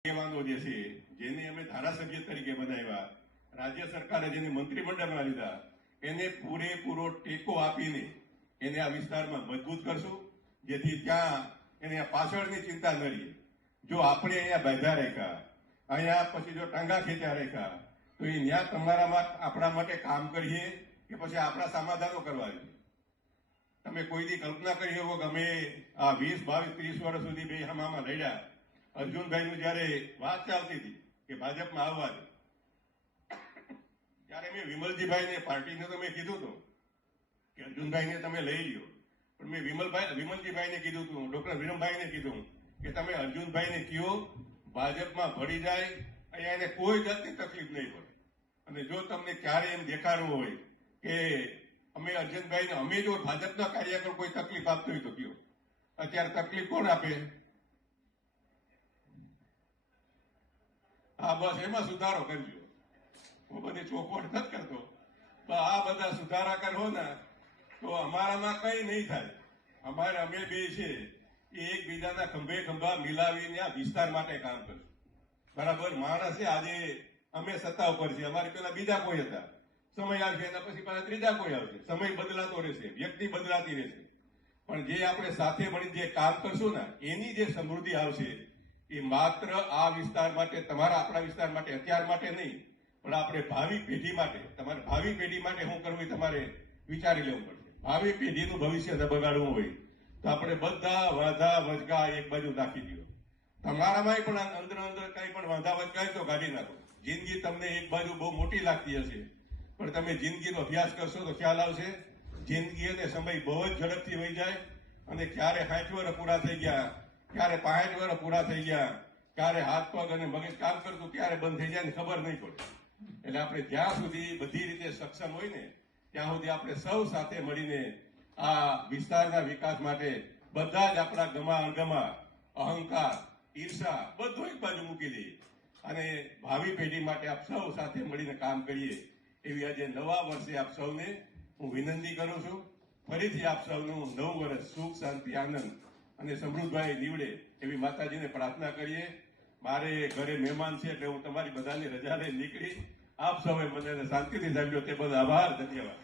આગેવાનો જે છે, જેને અમે ધારાસભ્ય તરીકે બનાવ્યા, રાજ્ય સરકારે જેને મંત્રીમંડળમાં લીધા, એને પૂરેપૂરો ટેકો આપીને એને આ વિસ્તારમાં મજબૂત કરશું, જેથી ત્યાં એને પાછળની ચિંતા ન રહી. જો આપણે અહીંયા બાંધ્યા રાખ્યા, અહીંયા પછી જો ટાંગા ખેંચ્યા રાખ્યા, તો એ ત્યાં તમારામાં આપણા માટે કામ કરીએ કે પછી આપણા સમાધાનો કરવા જોઈએ. તમે કોઈની કલ્પના કરી શકો કે અમે આ વીસ, બાવીસ, ત્રીસ વર્ષ સુધી બે હમામાં લડ્યા અર્જુનભાઈનું જયારે વાત ચાલતી હતી કે ભાજપમાં આવવા દે, ત્યારે મેં વિમલજીભાઈને, પાર્ટીને તો મેં કીધું હતું કે અર્જુનભાઈને તમે લઈ લ્યો. પણ મેં વિમલભાઈ, વિમલજીભાઈને કીધું હતું, ડોક્ટર વિરમભાઈને કીધું કે તમે અર્જુનભાઈને કયો, ભાજપમાં ભળી જાય, અહીંયા એને કોઈ જાતની તકલીફ નહીં પડે. અને જો તમને ક્યારે એમ દેખાડવું હોય કે અમે અર્જુનભાઈને, અમે જો ભાજપના કાર્યકર કોઈ તકલીફ આપતો હોય તો કયો. અત્યારે તકલીફ કોણ આપે? હા બસ એમાં સુધારો કરજો. હું બધી ચોખવટ નથી કરતો. પણ આ બધા સુધારા કરો ને, તો અમારામાં કઈ નહીં થાય. અમારે અમે બે છે. એ એકબીજાના ખંભે ખંભા મિલાવીને આ વિસ્તાર માટે કામ કરશું. બરાબર? માણસ છે, આજે અમે સત્તા ઉપર છીએ. અમારે પેલા બીજા કોઈ હતા. સમય આવશે એના પછી પાછા ત્રીજા કોઈ આવશે. સમય બદલાતો રહેશે, વ્યક્તિ બદલાતી રહેશે. પણ જે આપણે સાથે મળી જે કામ કરશું ને, એની જે સમૃદ્ધિ આવશે એ માત્ર આ વિસ્તાર માટે, તમારા આપણા વિસ્તાર માટે, અત્યાર માટે નહીં, પણ આપણે ભાવિ પેઢી માટે, તમારે ભાવિ પેઢી માટે શું કરવું એ તમારે વિચારી લેવું પડશે. ભાવિ પેઢીનું ભવિષ્ય ન બગાડવું હોય, તો આપણે બધા વાંધા વચગા એક બાજુ નાખી દો તમારામાંય પણ અંદર અંદર કઈ પણ વાંધા વચગાય તો કાઢી નાખો. જિંદગી તમને એક બાજુ બહુ મોટી લાગતી હશે, પણ તમે જિંદગીનો અભ્યાસ કરશો તો ખ્યાલ આવશે, જિંદગી અને સમય બહુ જ ઝડપથી વહી જાય, અને ક્યારે સાઠ વર્ષ પૂરા થઈ ગયા ક્યારે પાંચ વર્ષ પૂરા થઈ ગયા, ક્યારે હાથ પગ અને મગજ કામ કરતું, ક્યારે બંધ થઈ જાય ખબર નહીં પડે. એટલે આપણે જ્યાં સુધી બધી રીતે સક્ષમ હોય ને, ત્યાં સુધી આપણે સૌ સાથે મળીને આ વિસ્તારના વિકાસ માટે બધા જ આપણા ગમા અણગમા, અહંકાર, ઈર્ષા બધું એક બાજુ મૂકી દઈએ. અને ભાવિ પેઢી માટે આપ સૌ સાથે મળીને કામ કરીએ એવી આજે નવા વર્ષે આપ સૌને હું વિનંતી કરું છું. ફરીથી આપ સૌનું નવું વર્ષ સુખ, શાંતિ, આનંદ અને સમૃદ્ધભાઈ નીવડે એવી માતાજીને પ્રાર્થના કરીએ. મારે ઘરે મહેમાન છે એટલે હું તમારી બધાની રજા લઈ નીકળી આપ સૌએ મને શાંતિથી સાંભળ્યો તે બદલ આભાર, ધન્યવાદ.